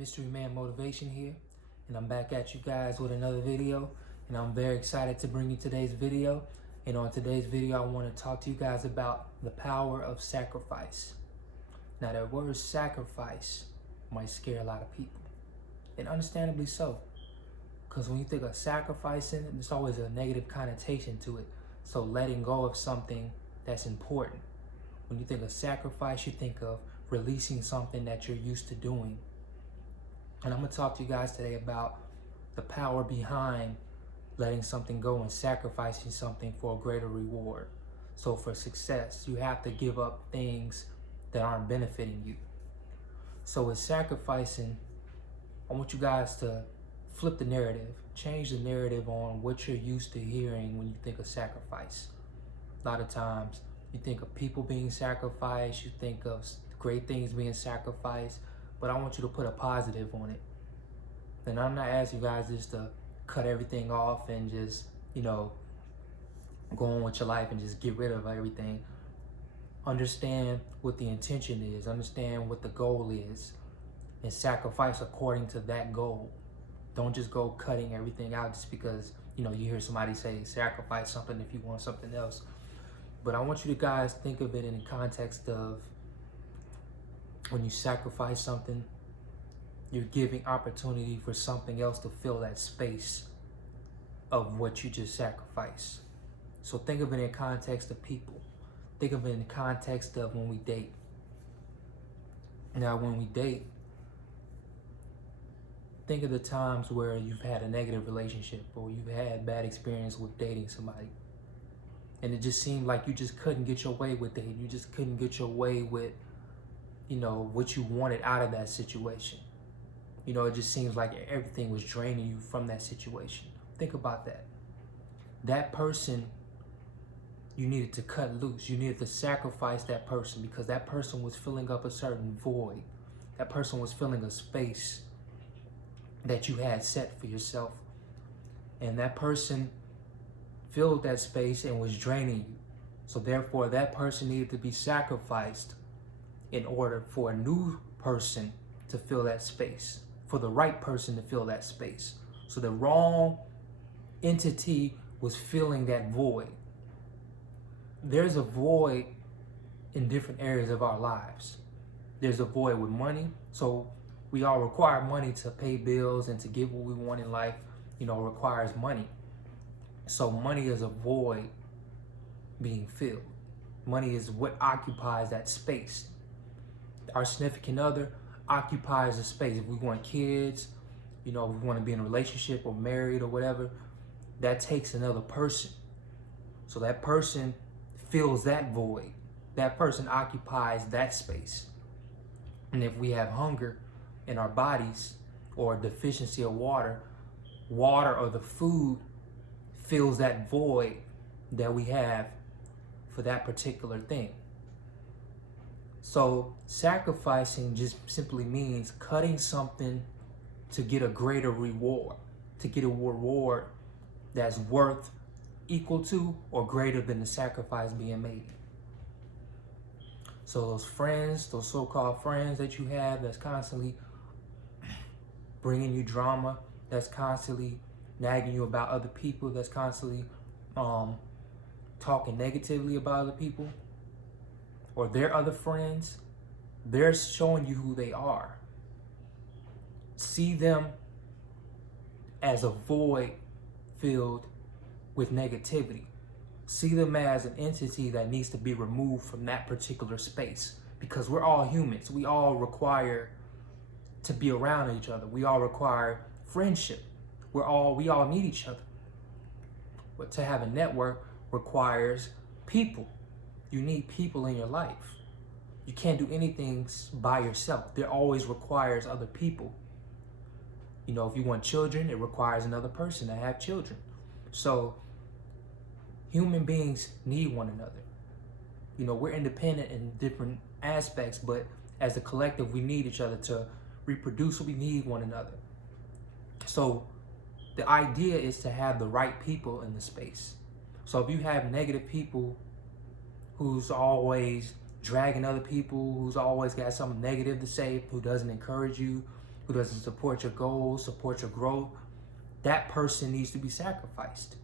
Mystery Man Motivation here, and I'm back at you guys with another video, and I'm very excited to bring you today's video. And on today's video, I want to talk to you guys about the power of sacrifice. Now, that word sacrifice might scare a lot of people, and understandably so, because when you think of sacrificing, there's always a negative connotation to it. So letting go of something that's important. When you think of sacrifice, you think of releasing something that you're used to doing. And I'm going to talk to you guys today about the power behind letting something go and sacrificing something for a greater reward. So for success, you have to give up things that aren't benefiting you. So with sacrificing, I want you guys to flip the narrative, change the narrative on what you're used to hearing when you think of sacrifice. A lot of times you think of people being sacrificed, you think of great things being sacrificed, but I want you to put a positive on it. And I'm not asking you guys just to cut everything off and just, go on with your life and just get rid of everything. Understand what the intention is, understand what the goal is, and sacrifice according to that goal. Don't just go cutting everything out just because, you hear somebody say sacrifice something if you want something else. But I want you to guys think of it in the context of when you sacrifice something, you're giving opportunity for something else to fill that space of what you just sacrificed. So think of it in context of people. Think of it in the context of when we date. Now, when we date, think of the times where you've had a negative relationship or you've had bad experience with dating somebody. And it just seemed like you just couldn't get your way with dating. You just couldn't get your way with what you wanted out of that situation. It just seems like everything was draining you from that situation. Think about that. That person, you needed to cut loose. You needed to sacrifice that person because that person was filling up a certain void. That person was filling a space that you had set for yourself. And that person filled that space and was draining you. So therefore, that person needed to be sacrificed in order for a new person to fill that space, for the right person to fill that space. So the wrong entity was filling that void. There's a void in different areas of our lives. There's a void with money. So we all require money to pay bills and to get what we want in life, requires money. So money is a void being filled. Money is what occupies that space. Our significant other occupies a space. If we want kids, if we want to be in a relationship or married or whatever, that takes another person. So that person fills that void. That person occupies that space. And if we have hunger in our bodies or a deficiency of water or the food fills that void that we have for that particular thing. So sacrificing just simply means cutting something to get a greater reward, to get a reward that's worth equal to or greater than the sacrifice being made. So those friends, those so-called friends that you have that's constantly bringing you drama, that's constantly nagging you about other people, that's constantly talking negatively about other people, or their other friends, they're showing you who they are. See them as a void filled with negativity. See them as an entity that needs to be removed from that particular space because we're all humans. We all require to be around each other. We all require friendship. We all need each other. But to have a network requires people. You need people in your life. You can't do anything by yourself. There always requires other people. If you want children, it requires another person to have children. So human beings need one another. We're independent in different aspects, but as a collective, we need each other to reproduce. We need one another. So the idea is to have the right people in the space. So if you have negative people who's always dragging other people, who's always got something negative to say, who doesn't encourage you, who doesn't support your goals, support your growth, that person needs to be sacrificed.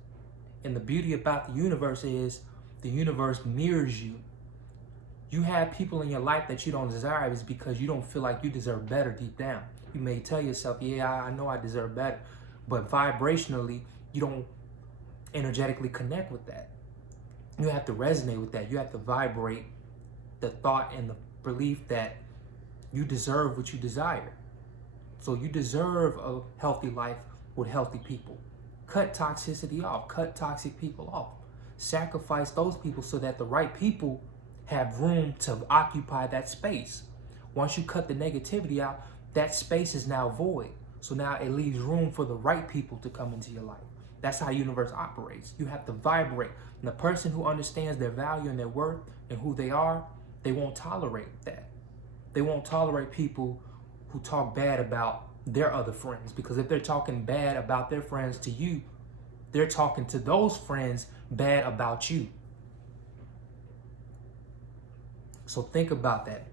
And the beauty about the universe is the universe mirrors you. You have people in your life that you don't desire is because you don't feel like you deserve better deep down. You may tell yourself, yeah, I know I deserve better, but vibrationally, you don't energetically connect with that. You have to resonate with that. You have to vibrate the thought and the belief that you deserve what you desire. So you deserve a healthy life with healthy people. Cut toxicity off. Cut toxic people off. Sacrifice those people so that the right people have room to occupy that space. Once you cut the negativity out, that space is now void. So now it leaves room for the right people to come into your life. That's how the universe operates. You have to vibrate. And the person who understands their value and their worth and who they are, they won't tolerate that. They won't tolerate people who talk bad about their other friends, because if they're talking bad about their friends to you, they're talking to those friends bad about you. So think about that.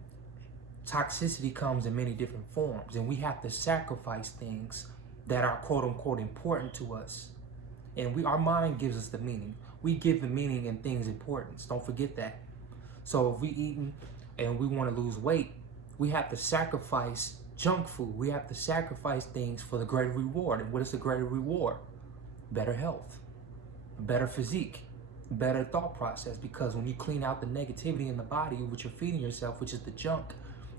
Toxicity comes in many different forms, and we have to sacrifice things that are quote unquote important to us. And our mind gives us the meaning. We give the meaning and things importance. Don't forget that. So if we eating and we want to lose weight, we have to sacrifice junk food. We have to sacrifice things for the greater reward. And what is the greater reward? Better health, better physique, better thought process. Because when you clean out the negativity in the body, which you're feeding yourself, which is the junk,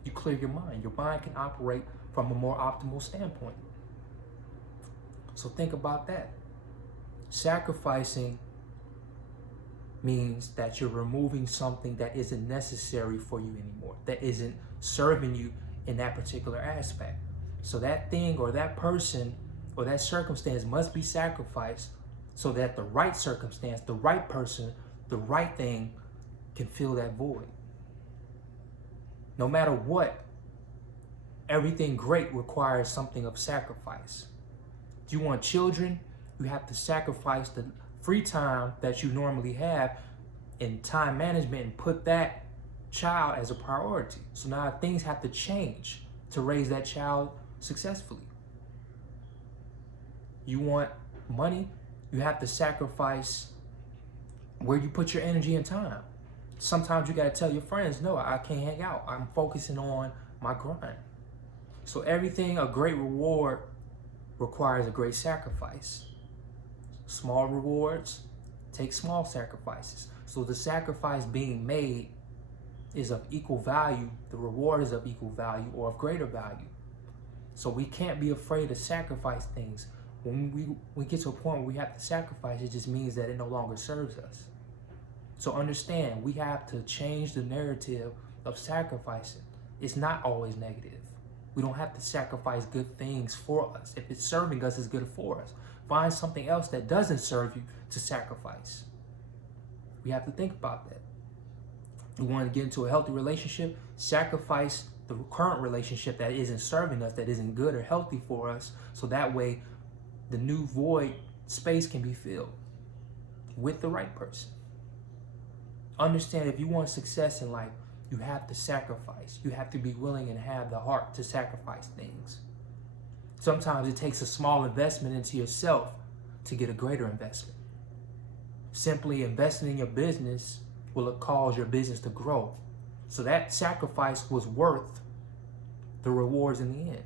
you clear your mind. Your mind can operate from a more optimal standpoint. So think about that. Sacrificing means that you're removing something that isn't necessary for you anymore, that isn't serving you in that particular aspect. So that thing or that person or that circumstance must be sacrificed so that the right circumstance, the right person, the right thing can fill that void. No matter what, everything great requires something of sacrifice. If you want children, you have to sacrifice the free time that you normally have in time management and put that child as a priority. So now things have to change to raise that child successfully. You want money, you have to sacrifice where you put your energy and time. Sometimes you got to tell your friends, no, I can't hang out. I'm focusing on my grind. So everything, a great reward requires a great sacrifice. Small rewards take small sacrifices. So the sacrifice being made is of equal value. The reward is of equal value or of greater value. So we can't be afraid to sacrifice things. When we get to a point where we have to sacrifice, it just means that it no longer serves us. So understand, we have to change the narrative of sacrificing. It's not always negative. We don't have to sacrifice good things for us. If it's serving us, it's good for us. Find something else that doesn't serve you to sacrifice. We have to think about that. We want to get into a healthy relationship, sacrifice the current relationship that isn't serving us, that isn't good or healthy for us, so that way the new void space can be filled with the right person. Understand, if you want success in life, you have to sacrifice. You have to be willing and have the heart to sacrifice things. Sometimes it takes a small investment into yourself to get a greater investment. Simply investing in your business will cause your business to grow. So that sacrifice was worth the rewards in the end.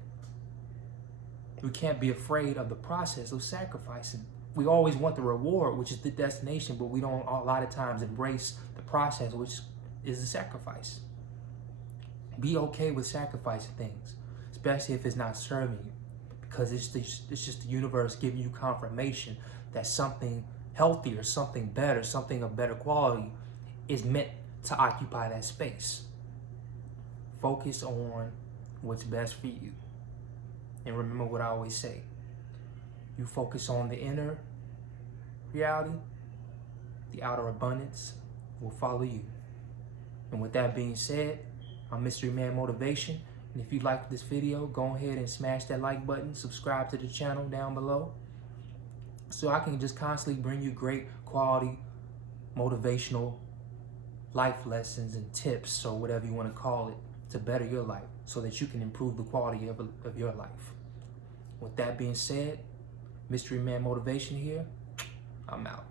We can't be afraid of the process of sacrificing. We always want the reward, which is the destination, but we don't a lot of times embrace the process, which is the sacrifice. Be okay with sacrificing things, especially if it's not serving you, because it's just the universe giving you confirmation that something healthier, something better, something of better quality is meant to occupy that space. Focus on what's best for you. And remember what I always say. You focus on the inner reality, the outer abundance will follow you. And with that being said, I'm Mystery Man Motivation. And if you liked this video, go ahead and smash that like button, subscribe to the channel down below, so I can just constantly bring you great quality motivational life lessons and tips, or whatever you want to call it, to better your life so that you can improve the quality of your life. With that being said, Mystery Man Motivation here. I'm out.